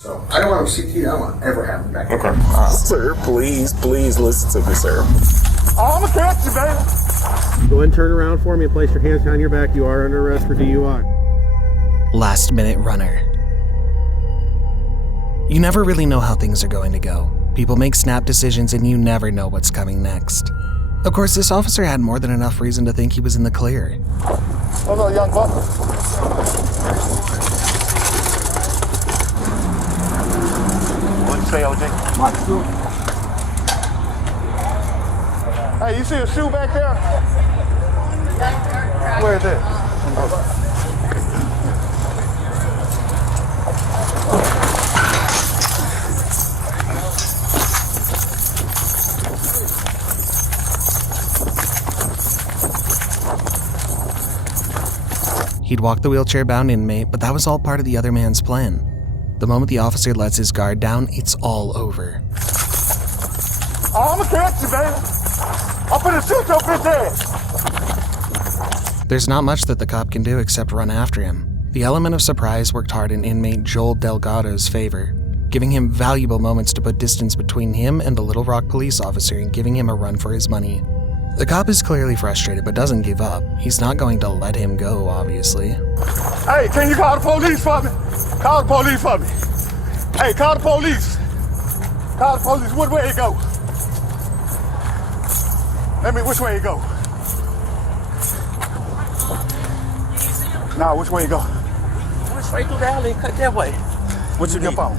So I don't want to CT. I don't want to ever have him back. Okay. Sir, please listen to me, sir. Oh, I'm gonna catch you, baby. Go ahead and turn around for me and place your hands behind your back. You are under arrest for DUI. Last minute runner. You never really know how things are going to go. People make snap decisions and you never know what's coming next. Of course, this officer had more than enough reason to think he was in the clear. What's up, young buck? What'd you say, OJ? My shoe. Hey, you see a shoe back there? Where is it? He'd walk the wheelchair-bound inmate, but that was all part of the other man's plan. The moment the officer lets his guard down, it's all over. Oh, I'm gonna catch you, baby. I'm gonna shoot your bitch ass. There's not much that the cop can do except run after him. The element of surprise worked hard in inmate Joel Delgado's favor, giving him valuable moments to put distance between him and the Little Rock police officer and giving him a run for his money. The cop is clearly frustrated but doesn't give up. He's not going to let him go, obviously. Hey, can you call the police for me? Call the police for me. Hey, call the police. Call the police. Which way it go? Which way it go? Nah, which way it go? Went straight through the alley and cut that way. What's your phone?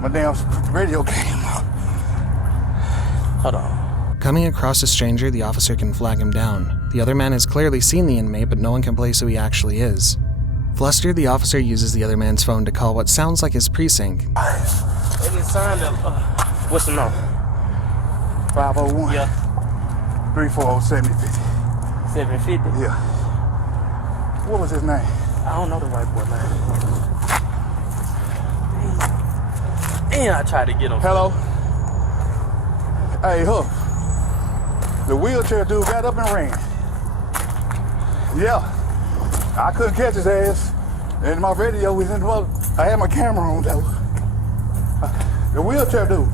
My damn radio came out. Hold on. Coming across a stranger, the officer can flag him down. The other man has clearly seen the inmate, but no one can place who he actually is. Flustered, the officer uses the other man's phone to call what sounds like his precinct. They didn't sign them. What's the number? 501. Yeah. 340 7050. 750? Yeah. What was his name? I don't know the white boy, man. And I tried to get him. Hello? Hey, Hook. The wheelchair dude got up and ran. Yeah. I couldn't catch his ass. And my radio was in the mother. I had my camera on though. The wheelchair dude.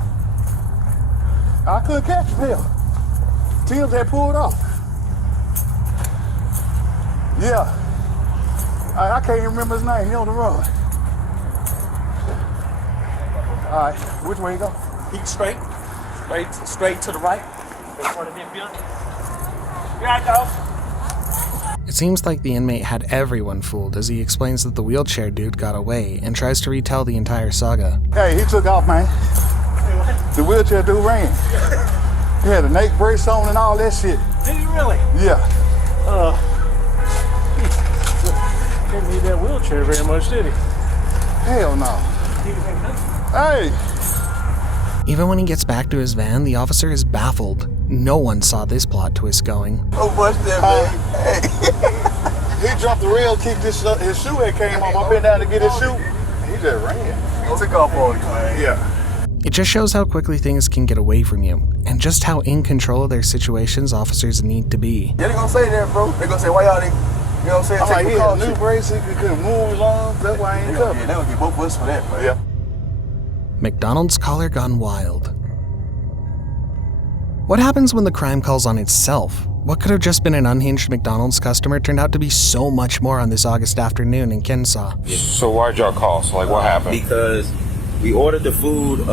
I couldn't catch him. Hell. Tim's had pulled off. Yeah. I can't even remember his name. He on the run. All right, which way you go? Keep straight to the right. In front of him, building. Here I go. It seems like the inmate had everyone fooled as he explains that the wheelchair dude got away and tries to retell the entire saga. Hey, he took off, man. The wheelchair dude ran. He had a neck brace on and all that shit. Did he really? Yeah. Didn't need that wheelchair very much, did he? Hell no. Hey. Even when he gets back to his van, the officer is baffled. No one saw this plot twist going. Oh, what's that, man? Hey. He dropped the rail, kicked his shoe that came off. I been down to get his shoe. He just ran. He took off on you, man. Yeah. It just shows how quickly things can get away from you, and just how in control of their situations officers need to be. Yeah, they gonna say that, bro. They gonna say, why y'all, you know what I'm saying? I'm like, he had a new brace, he couldn't move his arms. That's why I ain't covered. Yeah, they gonna get both of us for that, bro. Yeah. McDonald's collar gone wild. What happens when the crime calls on itself? What could have just been an unhinged McDonald's customer turned out to be so much more on this August afternoon in Kensaw. So why'd y'all call? So, like, what happened? Because we ordered the food,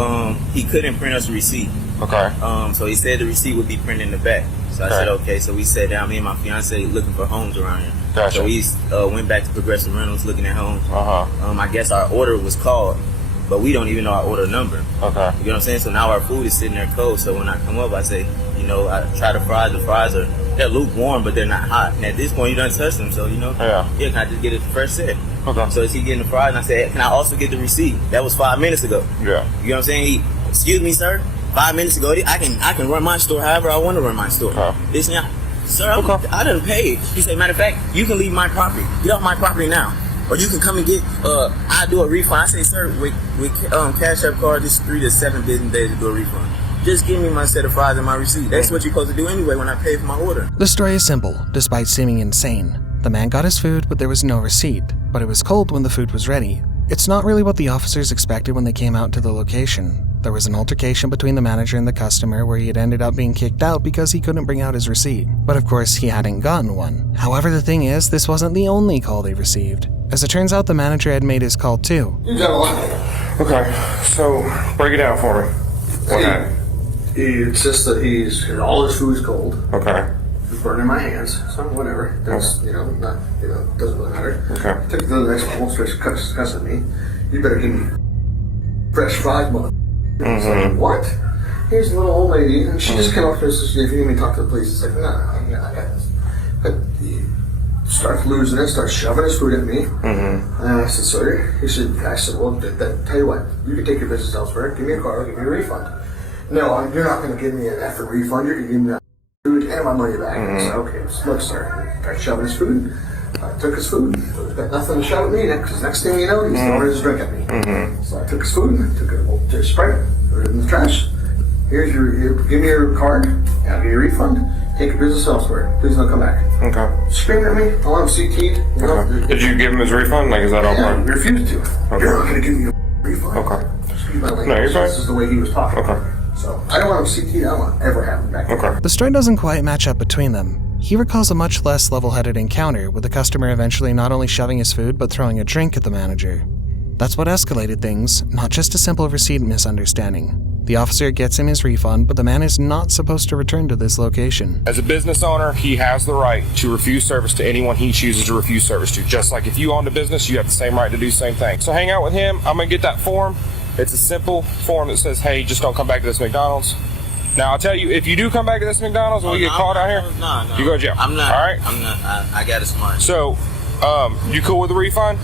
he couldn't print us a receipt. Okay. So he said the receipt would be printed in the back. So I said, okay. So we sat down, me and my fiance looking for homes around here. Gotcha. So we went back to Progressive Rentals looking at homes. I guess our order was called, but we don't even know our order number. Okay. You know what I'm saying? So now our food is sitting there cold. So when I come up, I say, I try the fries they're lukewarm, but they're not hot. And at this point, you done touched them, so, yeah, can I just get it the first set? Okay. So is he getting the fries? And I said, can I also get the receipt? That was 5 minutes ago. Yeah. You know what I'm saying? Excuse me, sir. 5 minutes ago, I can run my store however I want to run my store. Okay. This now, sir, I done paid. He said, matter of fact, you can leave my property. Get off my property now. Or you can come and get, I'll do a refund. I say, sir, with Cash App card, it's 3 to 7 business days to do a refund. Just give me my set of fries and my receipt. That's what you're supposed to do anyway when I pay for my order. The story is simple, despite seeming insane. The man got his food, but there was no receipt, but it was cold when the food was ready. It's not really what the officers expected when they came out to the location. There was an altercation between the manager and the customer where he had ended up being kicked out because he couldn't bring out his receipt. But of course, he hadn't gotten one. However, the thing is, this wasn't the only call they received. As it turns out, the manager had made his call too. You got a lot. Okay, so break it down for me. Okay. He insists that all his food's cold. Okay. It's burning my hands, so whatever. That's, doesn't really matter. Okay. Took it to the next level, starts cussing me. You better give me fresh fries, mother. It's like, what? Here's a little old lady, and she just came up to us and said, if you need me to talk to the police, it's like, no, I got this. But he starts losing it, starts shoving his food at me. And I said, sir, I said, well, tell you what, you can take your business elsewhere, give me a car, give me a refund. No, you're not going to give me an effing refund, you're going to give me that food and my money back. I said, okay, look, sir. He started shoving his food. I took his food. He's got nothing to shove at me, because next thing you know, he's throwing his drink at me. So I took his food, took a Sprite, put it in the trash. Give me your card, I'll give you a refund. Take your business elsewhere. Please don't come back. Okay. Screaming at me, I want him CT'd. Okay. Did you give him his refund? Like, is that all part? He refused to. Okay. You're not going to give me a refund. Okay. Excuse my language. No, you're fine. This is the way he was talking. Okay. So I don't want him CT'd. I don't want to ever have him back. Okay. The story doesn't quite match up between them. He recalls a much less level-headed encounter, with the customer eventually not only shoving his food, but throwing a drink at the manager. That's what escalated things, not just a simple receipt misunderstanding. The officer gets him his refund, but the man is not supposed to return to this location. As a business owner, he has the right to refuse service to anyone he chooses to refuse service to. Just like if you own a business, you have the same right to do the same thing. So hang out with him. I'm going to get that form. It's a simple form that says, hey, just don't come back to this McDonald's. Now, I'll tell you, if you do come back to this McDonald's when we get caught out here, no. you go to jail. I'm not. All right? I'm not. I got it smart. So, you cool with the refund?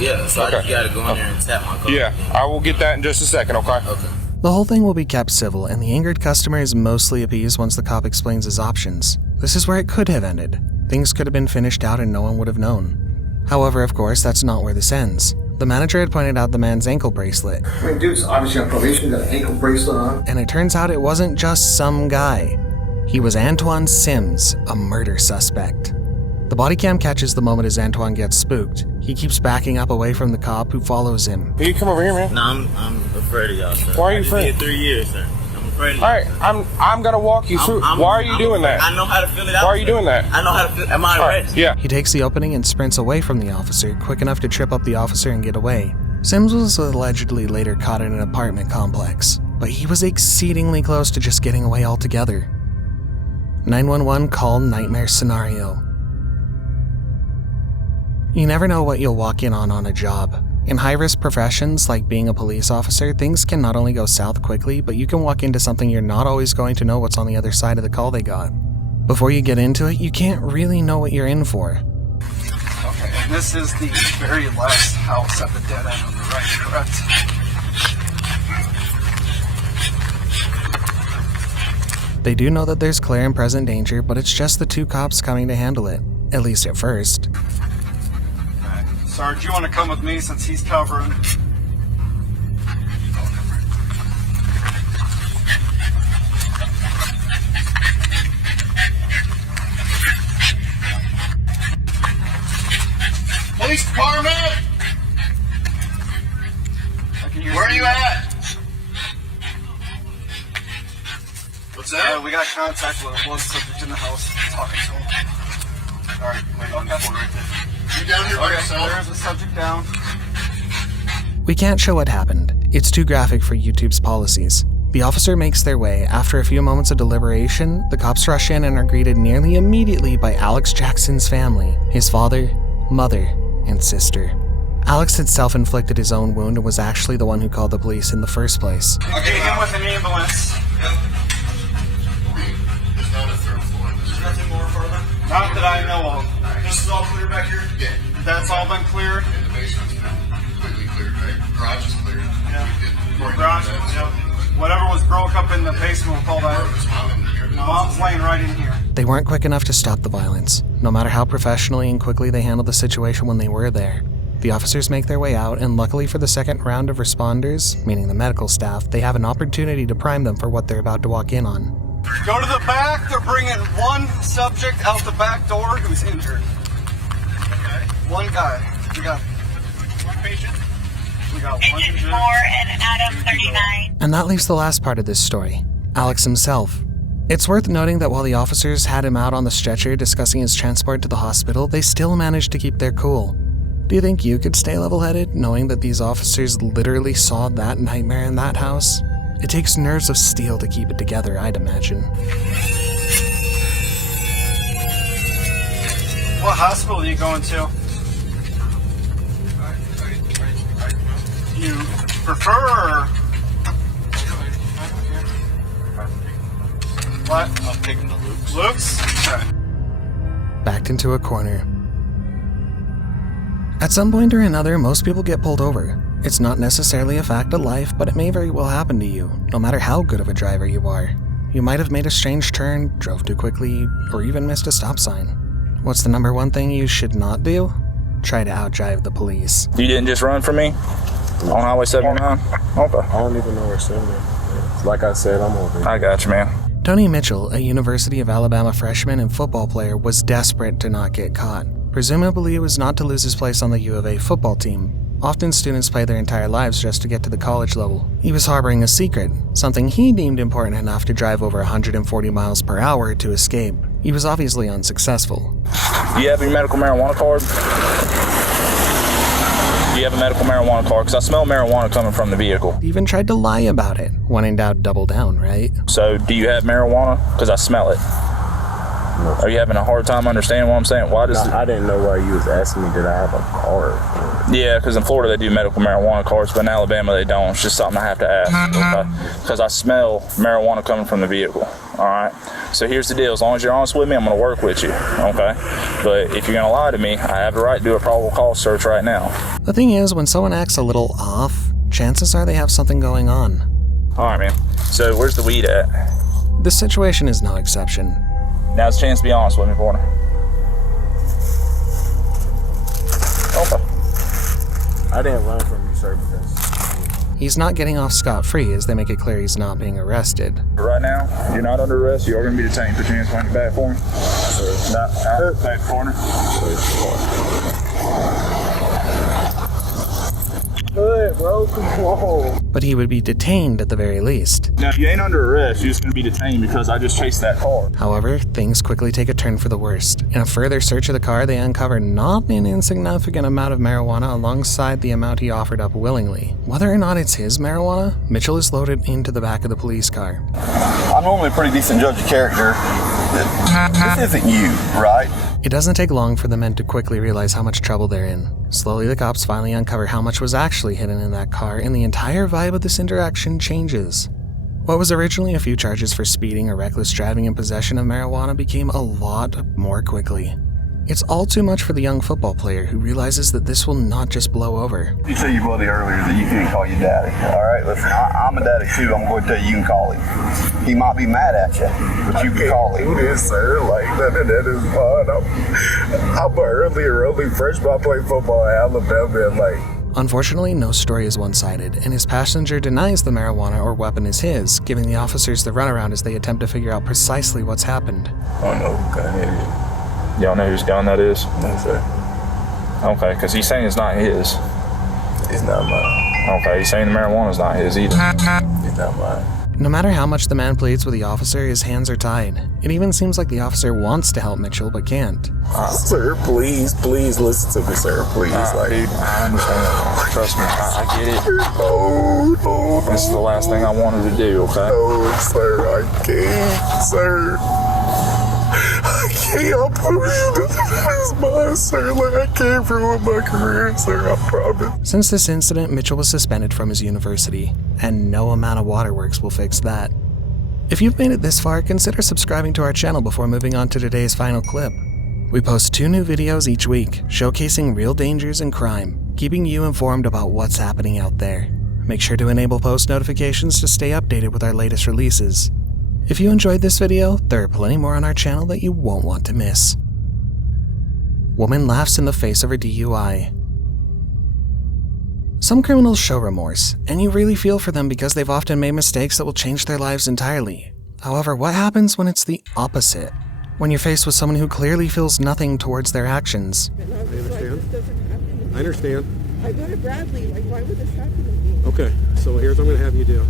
Yeah, so Okay. I just got to go in there and tap my card. Yeah, I will get that in just a second, okay? Okay. The whole thing will be kept civil, and the angered customer is mostly appeased once the cop explains his options. This is where it could have ended. Things could have been finished out and no one would have known. However, of course, that's not where this ends. The manager had pointed out the man's ankle bracelet, I mean, dude's obviously on probation, got an ankle bracelet on. and it turns out it wasn't just some guy. He was Antoine Sims, a murder suspect. The body cam catches the moment as Antoine gets spooked. He keeps backing up away from the cop, who follows him. Can you come over here, man? No, I'm afraid of y'all, sir. Why are you I just afraid? did 3 years, sir. I'm afraid of y'all. All right, I'm gonna walk you through. Why are you doing that? I know how to fill it out. Why are you sir. doing that? I know how to fill. Am I All right, arrested? yeah. He takes the opening and sprints away from the officer, quick enough to trip up the officer and get away. Sims was allegedly later caught in an apartment complex, but he was exceedingly close to just getting away altogether. 911 call nightmare scenario. You never know what you'll walk in on a job. In high-risk professions like being a police officer, things can not only go south quickly, but you can walk into something you're not always going to know what's on the other side of the call they got. Before you get into it, you can't really know what you're in for. Okay, and this is the very last house at the dead end on the right, correct? They do know that there's clear and present danger, but it's just the two cops coming to handle it, at least at first. Okay. Sarge, you want to come with me since he's covering? Police department! Where are you at? What's that? We got contact with one subject in the house. Talking to him. Alright, wait, okay. You down here by yourself? There's a subject down. We can't show what happened. It's too graphic for YouTube's policies. The officer makes their way. After a few moments of deliberation, the cops rush in and are greeted nearly immediately by Alex Jackson's family, his father, mother, and sister. Alex had self-inflicted his own wound and was actually the one who called the police in the first place. Get him with an ambulance. There's not a third floor. There's nothing more further? Not that I know of. This is all clear back here? Yeah. That's all been cleared? And the basement's been completely cleared, right? Garage is cleared. Yeah. Garage, yep. Whatever was broke up in the basement, we'll call that. Mom's laying right in here. They weren't quick enough to stop the violence, no matter how professionally and quickly they handled the situation when they were there. The officers make their way out, and luckily for the second round of responders, meaning the medical staff, they have an opportunity to prime them for what they're about to walk in on. Go to the back. They're bringing one subject out the back door who's injured. One guy. We got one patient. We got one Engine injured. 4 and Adam 39. And that leaves the last part of this story, Alex himself. It's worth noting that while the officers had him out on the stretcher discussing his transport to the hospital, they still managed to keep their cool. Do you think you could stay level-headed knowing that these officers literally saw that nightmare in that house? It takes nerves of steel to keep it together, I'd imagine. What hospital are you going to? You prefer? What? I'm taking the Luke's. Luke's? Okay. Backed into a corner. At some point or another, most people get pulled over. It's not necessarily a fact of life, but it may very well happen to you, no matter how good of a driver you are. You might have made a strange turn, drove too quickly, or even missed a stop sign. What's the number one thing you should not do? Try to outdrive the police. You didn't just run from me? On Highway 79? Okay. I don't even know where 70 is. Like I said, I'm over here. I got you, man. Tony Mitchell, a University of Alabama freshman and football player, was desperate to not get caught. Presumably it was not to lose his place on the U of A football team. Often students play their entire lives just to get to the college level. He was harboring a secret, something he deemed important enough to drive over 140 miles per hour to escape. He was obviously unsuccessful. Do you have your medical marijuana card? Do you have a medical marijuana card? Because I smell marijuana coming from the vehicle. He even tried to lie about it. When in doubt, double down, right? So, do you have marijuana? Because I smell it. No. Are you having a hard time understanding what I'm saying? Why does I didn't know why you was asking me did I have a card. Yeah, because in Florida they do medical marijuana cards, but in Alabama they don't. It's just something I have to ask. Because I smell marijuana coming from the vehicle. Alright? So here's the deal. As long as you're honest with me, I'm going to work with you. Okay? But if you're going to lie to me, I have the right to do a probable cause search right now. The thing is, when someone acts a little off, chances are they have something going on. Alright, man. So where's the weed at? This situation is no exception. Now's a chance to be honest with me, partner. Okay. I didn't run from you, sir, because He's not getting off scot-free as they make it clear he's not being arrested. Right now, you're not under arrest. You are going to be detained. Put your hands behind your back for me. Back corner. Good, bro. Come on. But he would be detained at the very least. Now, you ain't under arrest. You're just going to be detained because I just chased that car. However, things quickly take a turn for the worst. In a further search of the car, they uncover not an insignificant amount of marijuana alongside the amount he offered up willingly. Whether or not it's his marijuana, Mitchell is loaded into the back of the police car. I'm normally a pretty decent judge of character. This isn't you, right? It doesn't take long for the men to quickly realize how much trouble they're in. Slowly, the cops finally uncover how much was actually hidden in that car, and the entire vibe of this interaction changes. What was originally a few charges for speeding or reckless driving in possession of marijuana became a lot more quickly. It's all too much for the young football player who realizes that this will not just blow over. You tell your buddy earlier that you couldn't call your daddy. All right, listen, I'm a daddy too. I'm going to tell you can call him. He might be mad at you, but you can call him. Do this, sir. Like, that is fun. I'm early freshman. I played football in Alabama and like. Unfortunately, no story is one-sided, and his passenger denies the marijuana or weapon is his, giving the officers the runaround as they attempt to figure out precisely what's happened. I know who gun it is. Y'all know whose gun that is? No, sir. Okay, because he's saying it's not his. It's not mine. Okay, he's saying the marijuana's not his either. It's not mine. No matter how much the man pleads with the officer, his hands are tied. It even seems like the officer wants to help Mitchell, but can't. Sir, please listen to me, sir. Please, Dude, I understand. Trust me, I get it. No. This is the last thing I wanted to do, okay? No, sir, I can't, sir. I can't. I promise you this is mine, sir. Like, I can't ruin my career, sir. I promise. Since this incident, Mitchell was suspended from his university, and no amount of waterworks will fix that. If you've made it this far, consider subscribing to our channel before moving on to today's final clip. We post 2 new videos each week, showcasing real dangers and crime, keeping you informed about what's happening out there. Make sure to enable post notifications to stay updated with our latest releases. If you enjoyed this video, there are plenty more on our channel that you won't want to miss. Woman laughs in the face of her DUI. Some criminals show remorse, and you really feel for them because they've often made mistakes that will change their lives entirely. However, what happens when it's the opposite? when you're faced with someone who clearly feels nothing towards their actions. I understand. I understand. I go to Bradley. Like, why would this happen to me? Okay, so here's what I'm going to have you do.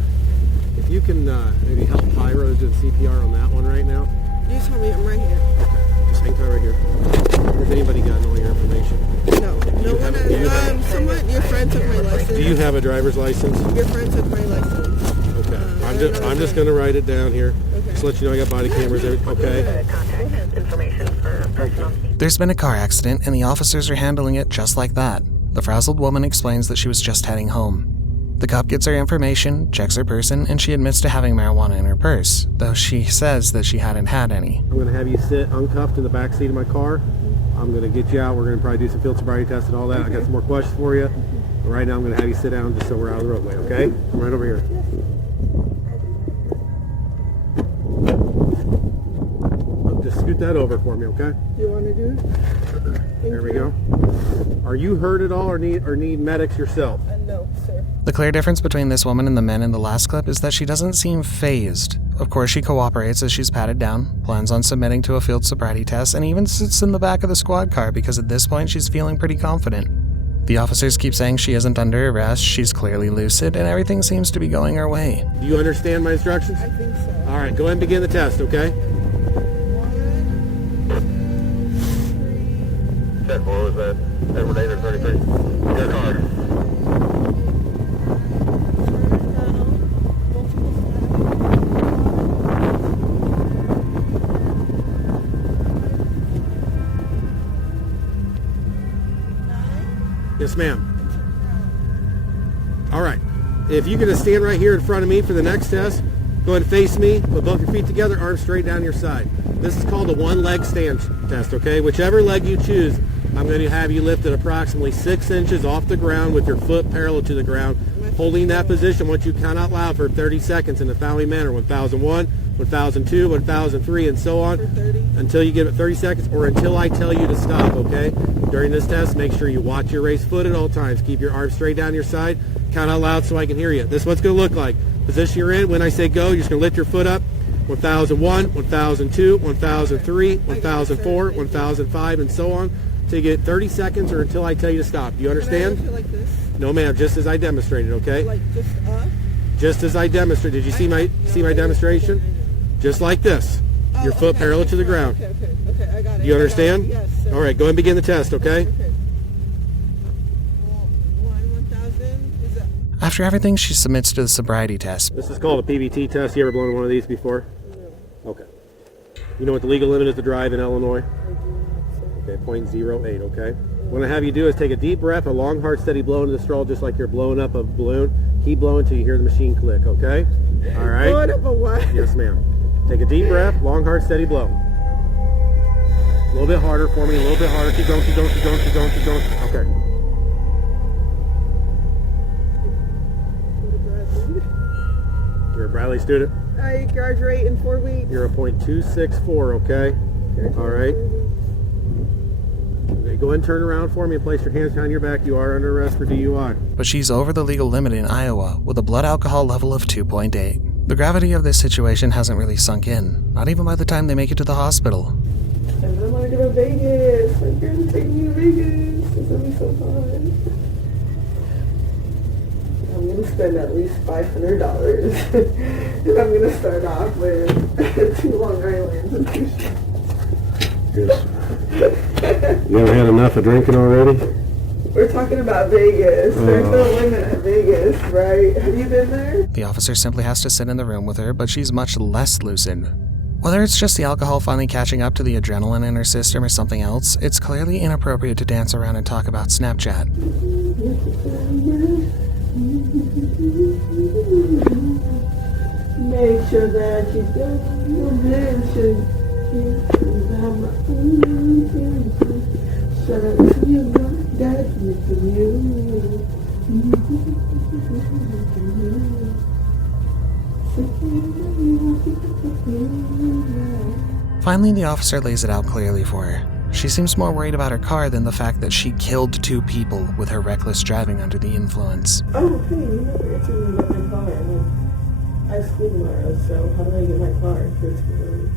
If you can maybe help Pyro do CPR on that one right now. You tell me, I'm right here. Just hang tight right here. Has anybody gotten all your information? No. No one has. Someone, your friend took my license. Do you have a driver's license? Your friend took my license. Okay. I'm just going to write it down here. Okay. Just let you know I got body cameras. Okay. There's been a car accident, and the officers are handling it just like that. The frazzled woman explains that she was just heading home. The cop gets her information, checks her person, and she admits to having marijuana in her purse, though she says that she hadn't had any. I'm going to have you sit uncuffed in the back seat of my car. I'm going to get you out. We're going to probably do some field sobriety tests and all that. I got some more questions for you. But right now I'm going to have you sit down just so we're out of the roadway, okay? Come right over here. Just scoot that over for me, okay? Do you want to do it? There we go. Are you hurt at all or need medics yourself? No, sir. The clear difference between this woman and the men in the last clip is that she doesn't seem fazed. Of course, she cooperates as she's patted down, plans on submitting to a field sobriety test, and even sits in the back of the squad car because at this point she's feeling pretty confident. The officers keep saying she isn't under arrest, she's clearly lucid, and everything seems to be going her way. Do you understand my instructions? I think so. All right, go ahead and begin the test, okay? What was that? Edward 8 or 33? Your car. Yes, ma'am. All right. If you're going to stand right here in front of me for the next test, go ahead and face me, put both your feet together, arms straight down your side. This is called a one-leg stand test, okay? Whichever leg you choose, I'm going to have you lifted approximately 6 inches off the ground with your foot parallel to the ground, holding that position once you count out loud for 30 seconds in the following manner: 1001, 1002, 1003, and so on, until you give it 30 seconds or until I tell you to stop, okay? During this test, make sure you watch your raised foot at all times. Keep your arms straight down your side. Count out loud so I can hear you. This is what it's going to look like. Position you're in, when I say go, you're just going to lift your foot up. 1001, 1002, 1003, 1004, 1005, and so on. So you get 30 seconds or until I tell you to stop. Do you understand? Can I like this? No, ma'am. Just as I demonstrated, okay? Like just up? Just as I demonstrated. Did you see my demonstration? Just like this. Your foot parallel to the ground. Okay, I got it. Do you understand? Yes, sir. All right, go ahead and begin the test, okay? 1,000. Is that? After everything, she submits to the sobriety test. This is called a PBT test. You ever blown one of these before? No. Okay. You know what the legal limit is to drive in Illinois? Okay, 0.08, okay? What I have you do is take a deep breath, a long, hard, steady blow into the straw, just like you're blowing up a balloon. Keep blowing until you hear the machine click, okay? All right? Blowing up a what? Yes, ma'am. Take a deep breath, long, hard, steady blow. A little bit harder for me, a little bit harder. Keep going, keep going, keep going, keep going, keep going. Okay. You're a Bradley student? I graduate in 4 weeks. You're a .264, okay? All right. Okay, go ahead and turn around for me and place your hands behind your back. You are under arrest for DUI. But she's over the legal limit in Iowa with a blood alcohol level of 2.8. The gravity of this situation hasn't really sunk in, not even by the time they make it to the hospital. And then I want to go to Vegas. My friends take me to Vegas. It's going to be so fun. I'm going to spend at least $500. And I'm going to start off with 2 Long Islands and 2 Yes. You ever had enough of drinking already? We're talking about Vegas. There's no limit at Vegas, right? Have you been there? The officer simply has to sit in the room with her, but she's much less lucid. Whether it's just the alcohol finally catching up to the adrenaline in her system or something else, it's clearly inappropriate to dance around and talk about Snapchat. Make sure that you don't mention. Shut up to your mom, that's me for you. Finally, the officer lays it out clearly for her. She seems more worried about her car than the fact that she killed 2 people with her reckless driving under the influence. Oh, hey, you know where to get my car. I have school tomorrow, so how do I get my car for school?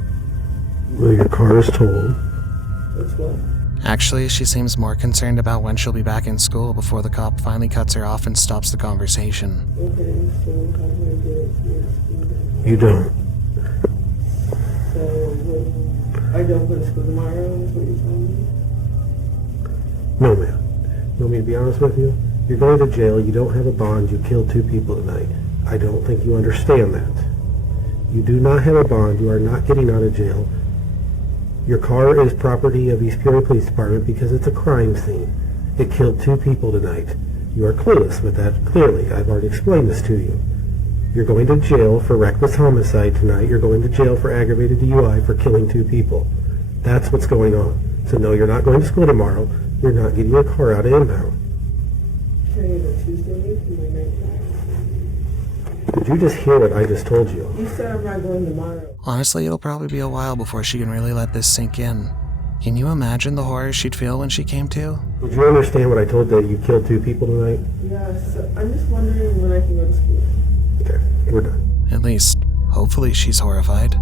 Well, your car is totaled. That's what? Actually, she seems more concerned about when she'll be back in school before the cop finally cuts her off and stops the conversation. Okay, so how do I get it to your school? You don't. So, I don't go to school tomorrow, is what you're telling me? No, ma'am. You want me to be honest with you? You're going to jail, you don't have a bond, you killed 2 people tonight. I don't think you understand that. You do not have a bond, you are not getting out of jail. Your car is property of East Peoria Police Department because it's a crime scene. It killed 2 people tonight. You are clueless with that, clearly. I've already explained this to you. You're going to jail for reckless homicide tonight. You're going to jail for aggravated DUI for killing 2 people. That's what's going on. So no, you're not going to school tomorrow. You're not getting your car out of impound. Can I get a Tuesday for my night class? Did you just hear what I just told you? You said I'm not going tomorrow. Honestly, it'll probably be a while before she can really let this sink in. Can you imagine the horror she'd feel when she came to? Did you understand what I told you, that you killed 2 people tonight? Yeah, so I'm just wondering when I can go to school. Okay, we're done. At least, hopefully she's horrified.